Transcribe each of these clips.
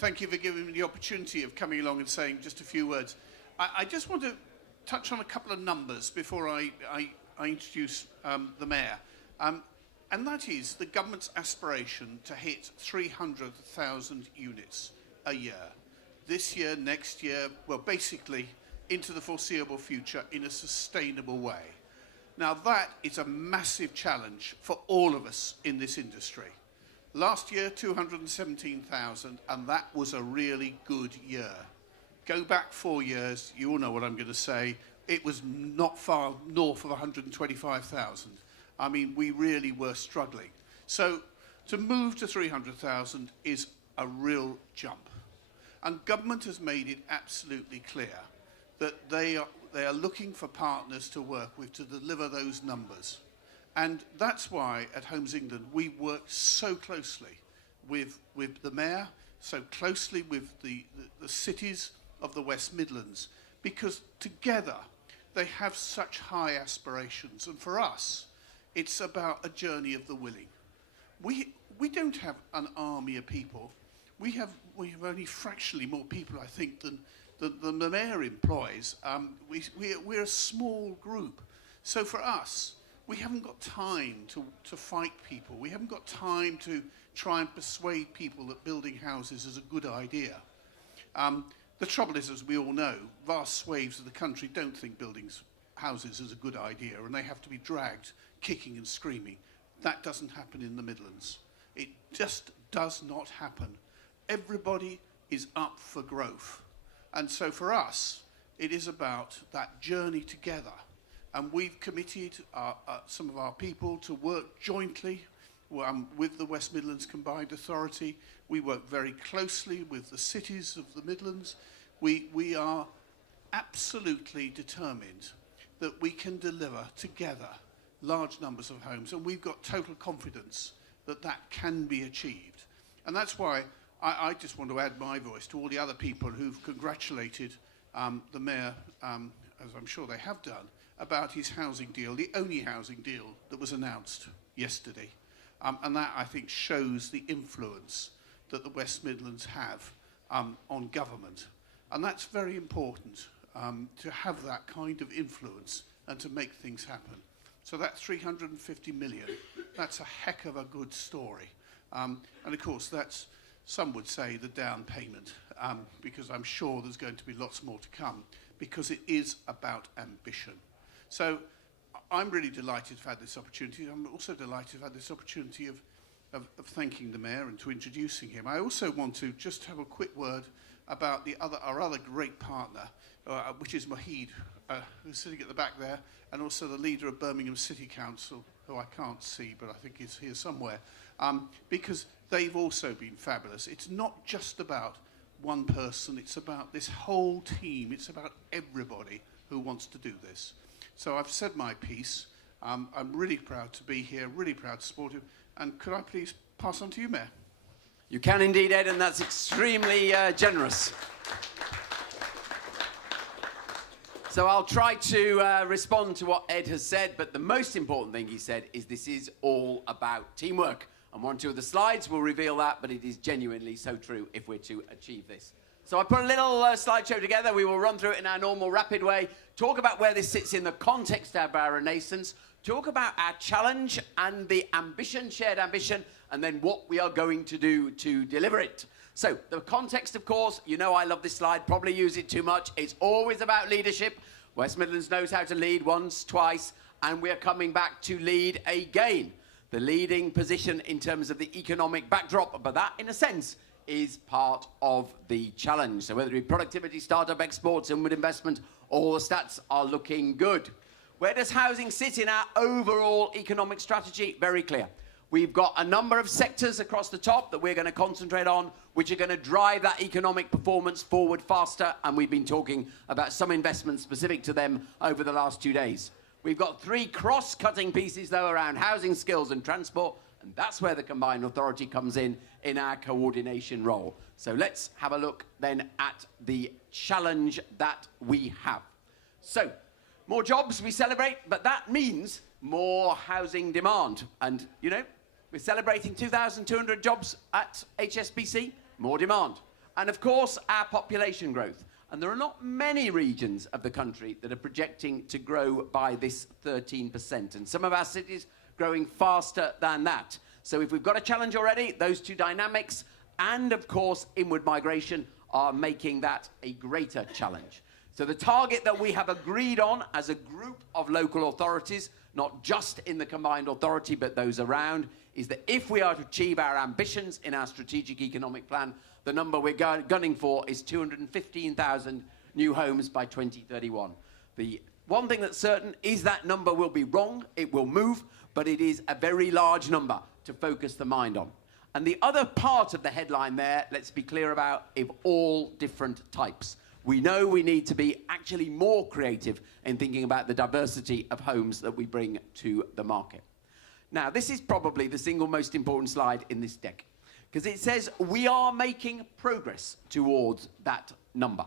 thank you for giving me the opportunity of coming along and saying just a few words. I just want to touch on a couple of numbers before I introduce the Mayor. And that is the government's aspiration to hit 300,000 units a year. This year, next year, well, basically into the foreseeable future in a sustainable way. Now that is a massive challenge for all of us in this industry. Last year, 217,000, and that was a really good year. Go back 4 years, you all know what I'm going to say, it was not far north of 125,000. I mean, we really were struggling. So to move to 300,000 is a real jump. And government has made it absolutely clear that they are looking for partners to work with to deliver those numbers. And that's why at Homes England we work so closely with the Mayor, so closely with the cities of the West Midlands, because together they have such high aspirations. And for us, it's about a journey of the willing. We don't have an army of people. We have only fractionally more people, I think, than the Mayor employs. We're a small group. So for us, we haven't got time to fight people. We haven't got time to try and persuade people that building houses is a good idea. The trouble is, as we all know, vast swathes of the country don't think building houses is a good idea, and they have to be dragged kicking and screaming. That doesn't happen in the Midlands. It just does not happen. Everybody is up for growth. And so for us, it is about that journey together. And we've committed some of our people to work jointly with the West Midlands Combined Authority. We work very closely with the cities of the Midlands. We are absolutely determined that we can deliver together large numbers of homes, and we've got total confidence that that can be achieved. And that's why I just want to add my voice to all the other people who've congratulated the Mayor, as I'm sure they have done, about his housing deal, the only housing deal that was announced yesterday. And that, I think, shows the influence that the West Midlands have on government. And that's very important, to have that kind of influence and to make things happen. So that 350 million, that's a heck of a good story. And of course, that's, some would say, the down payment, because I'm sure there's going to be lots more to come, because it is about ambition. So I'm really delighted to have had this opportunity. I'm also delighted to have had this opportunity of thanking the Mayor and to introducing him. I also want to just have a quick word about our other great partner, which is Mohid, who's sitting at the back there, and also the leader of Birmingham City Council, who I can't see, but I think is here somewhere, because they've also been fabulous. It's not just about one person, it's about this whole team, it's about everybody who wants to do this. So I've said my piece. I'm really proud to be here, really proud to support him, and could I please pass on to you, Mayor? You can indeed, Ed, and that's extremely generous. So I'll try to respond to what Ed has said, but the most important thing he said is this is all about teamwork. And one or two of the slides will reveal that, but it is genuinely so true if we're to achieve this. So I put a little slideshow together. We will run through it in our normal rapid way, talk about where this sits in the context of our renaissance, talk about our challenge and the ambition, shared ambition, and then what we are going to do to deliver it. So the context, of course, you know I love this slide, probably use it too much. It's always about leadership. West Midlands knows how to lead once, twice, and we're coming back to lead again. The leading position in terms of the economic backdrop, but that, in a sense, is part of the challenge. So whether it be productivity, startup, exports, inward investment, all the stats are looking good. Where does housing sit in our overall economic strategy? Very clear. We've got a number of sectors across the top that we're going to concentrate on, which are going to drive that economic performance forward faster, and we've been talking about some investments specific to them over the last 2 days. We've got three cross-cutting pieces, though, around housing, skills and transport, and that's where the combined authority comes in our coordination role. So let's have a look then at the challenge that we have. So, more jobs we celebrate, but that means more housing demand. And, you know, we're celebrating 2,200 jobs at HSBC, more demand. And of course, our population growth. And there are not many regions of the country that are projecting to grow by this 13%. And some of our cities growing faster than that. So if we've got a challenge already, those two dynamics and, of course, inward migration are making that a greater challenge. So the target that we have agreed on as a group of local authorities, not just in the combined authority, but those around, is that if we are to achieve our ambitions in our strategic economic plan, the number we're gunning for is 215,000 new homes by 2031. The one thing that's certain is that number will be wrong, it will move, but it is a very large number to focus the mind on. And the other part of the headline there, let's be clear about, of all different types. We know we need to be actually more creative in thinking about the diversity of homes that we bring to the market. Now, this is probably the single most important slide in this deck, because it says we are making progress towards that number.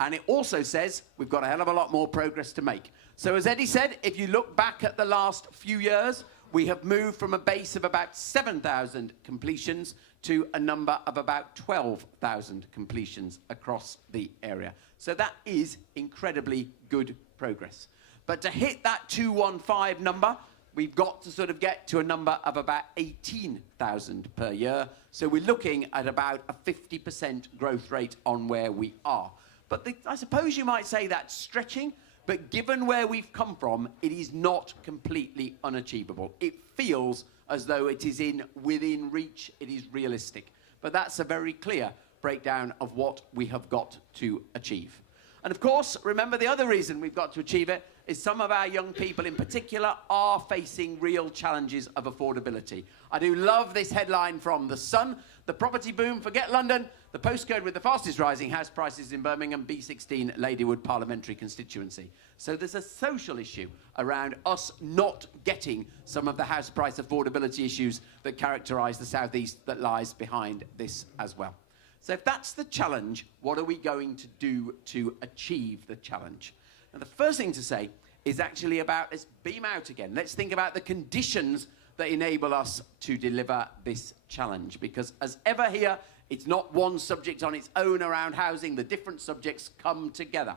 And it also says we've got a hell of a lot more progress to make. So as Eddie said, if you look back at the last few years, we have moved from a base of about 7,000 completions to a number of about 12,000 completions across the area. So that is incredibly good progress. But to hit that 215 number, we've got to sort of get to a number of about 18,000 per year. So we're looking at about a 50% growth rate on where we are. But I suppose you might say that's stretching, but given where we've come from, it is not completely unachievable. It feels as though it is within reach, it is realistic. But that's a very clear breakdown of what we have got to achieve. And of course, remember the other reason we've got to achieve it is some of our young people in particular are facing real challenges of affordability. I do love this headline from The Sun. The property boom, forget London. The postcode with the fastest rising house prices in Birmingham, B16, Ladywood parliamentary constituency. So there's a social issue around us not getting some of the house price affordability issues that characterise the South East that lies behind this as well. So if that's the challenge, what are we going to do to achieve the challenge? Now, the first thing to say is actually about, let's beam out again. Let's think about the conditions that enable us to deliver this challenge. Because as ever here, it's not one subject on its own around housing. The different subjects come together.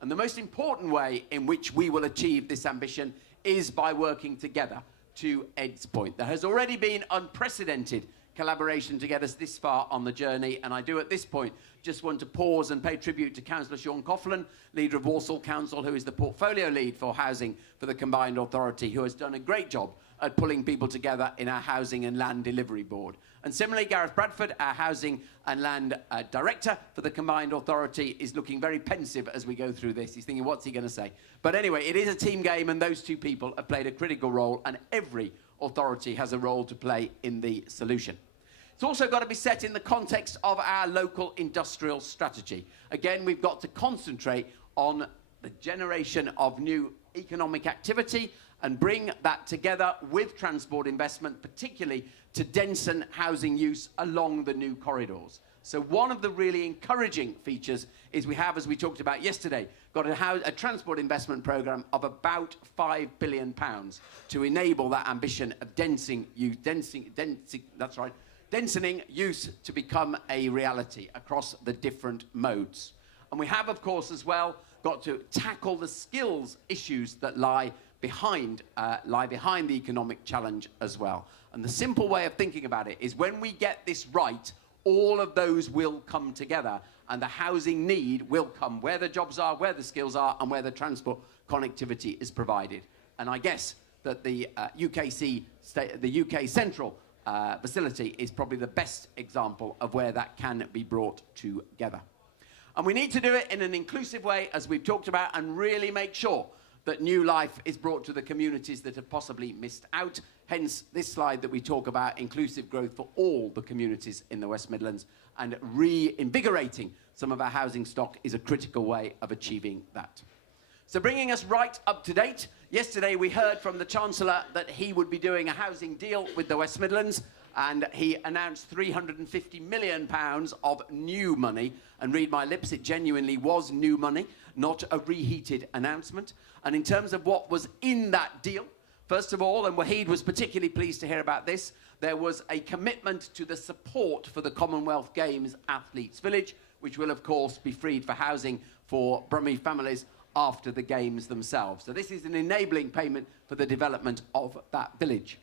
And the most important way in which we will achieve this ambition is by working together, to Ed's point. There has already been unprecedented collaboration to get us this far on the journey, and I do at this point just want to pause and pay tribute to Councillor Sean Coughlin, leader of Walsall Council, who is the portfolio lead for housing for the Combined Authority, who has done a great job at pulling people together in our Housing and Land Delivery Board. And similarly, Gareth Bradford, our Housing and Land Director for the Combined Authority, is looking very pensive as we go through this. He's thinking, what's he going to say? But anyway, it is a team game, and those two people have played a critical role, and every authority has a role to play in the solution. It's also got to be set in the context of our local industrial strategy. Again, we've got to concentrate on the generation of new economic activity and bring that together with transport investment, particularly to densen housing use along the new corridors. So one of the really encouraging features is we have, as we talked about yesterday, got a transport investment programme of about £5 billion to enable that ambition of densening use to become a reality across the different modes. And we have, of course, as well, got to tackle the skills issues that lie behind the economic challenge as well. And the simple way of thinking about it is when we get this right, all of those will come together and the housing need will come where the jobs are, where the skills are, and where the transport connectivity is provided. And I guess that the UK Central facility is probably the best example of where that can be brought together. And we need to do it in an inclusive way, as we've talked about, and really make sure that new life is brought to the communities that have possibly missed out. Hence, this slide that we talk about inclusive growth for all the communities in the West Midlands, and reinvigorating some of our housing stock is a critical way of achieving that. So bringing us right up to date, yesterday we heard from the Chancellor that he would be doing a housing deal with the West Midlands, and he announced £350 million of new money. And read my lips, it genuinely was new money, not a reheated announcement. And in terms of what was in that deal, first of all, and Wahid was particularly pleased to hear about this, there was a commitment to the support for the Commonwealth Games Athletes Village, which will, of course, be freed for housing for Brummie families after the Games themselves. So this is an enabling payment for the development of that village.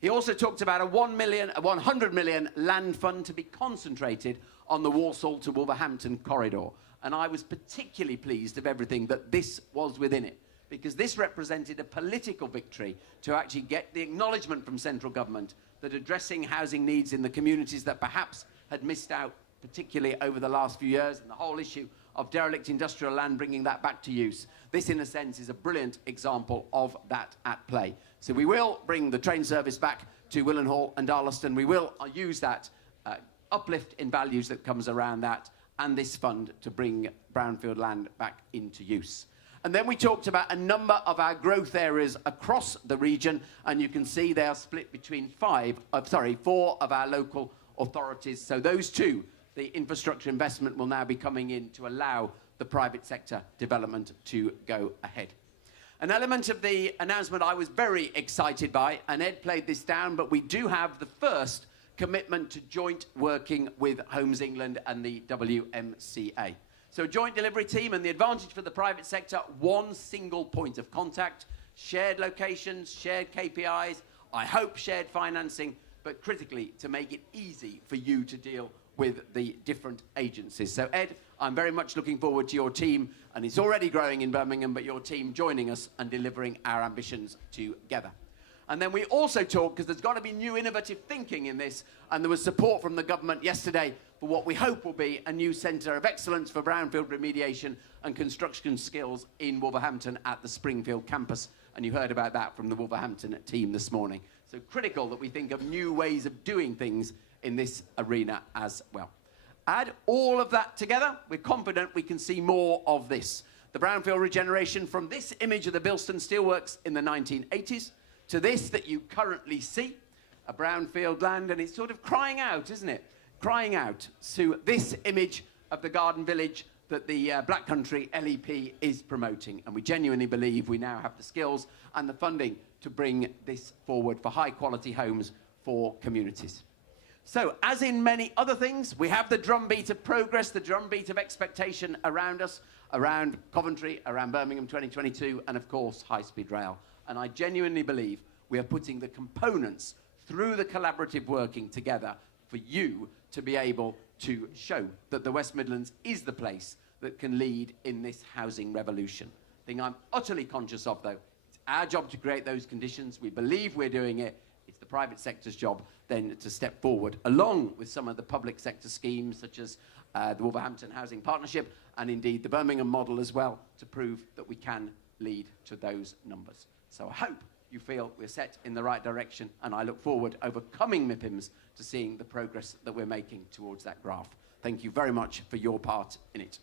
He also talked about a 100 million land fund to be concentrated on the Walsall to Wolverhampton corridor. And I was particularly pleased of everything that this was within it, because this represented a political victory to actually get the acknowledgement from central government that addressing housing needs in the communities that perhaps had missed out, particularly over the last few years, and the whole issue of derelict industrial land, bringing that back to use. This, in a sense, is a brilliant example of that at play. So we will bring the train service back to Willenhall and Darlaston. We will use that uplift in values that comes around that and this fund to bring brownfield land back into use. And then we talked about a number of our growth areas across the region, and you can see they are split between 4 of our local authorities. So those two, the infrastructure investment will now be coming in to allow the private sector development to go ahead. An element of the announcement I was very excited by, and Ed played this down, but we do have the first commitment to joint working with Homes England and the WMCA. So a joint delivery team, and the advantage for the private sector, one single point of contact, shared locations, shared KPIs, I hope shared financing, but critically to make it easy for you to deal with the different agencies. So Ed, I'm very much looking forward to your team, and it's already growing in Birmingham, but your team joining us and delivering our ambitions together. And then we also talked, because there's got to be new innovative thinking in this, and there was support from the government yesterday for what we hope will be a new centre of excellence for brownfield remediation and construction skills in Wolverhampton at the Springfield campus. And you heard about that from the Wolverhampton team this morning. So critical that we think of new ways of doing things in this arena as well. Add all of that together, we're confident we can see more of this. The brownfield regeneration from this image of the Bilston Steelworks in the 1980s to this that you currently see, a brownfield land, and it's sort of crying out, isn't it? Crying out to this image of the garden village that the Black Country LEP is promoting. And we genuinely believe we now have the skills and the funding to bring this forward for high quality homes for communities. So, as in many other things, we have the drumbeat of progress, the drumbeat of expectation around us, around Coventry, around Birmingham 2022, and of course, high-speed rail. And I genuinely believe we are putting the components through the collaborative working together for you to be able to show that the West Midlands is the place that can lead in this housing revolution. The thing I'm utterly conscious of, though, it's our job to create those conditions. We believe we're doing it. It's the private sector's job then to step forward, along with some of the public sector schemes, such as the Wolverhampton Housing Partnership, and indeed the Birmingham model as well, to prove that we can lead to those numbers. So I hope you feel we're set in the right direction, and I look forward over coming MIPIMs to seeing the progress that we're making towards that graph. Thank you very much for your part in it.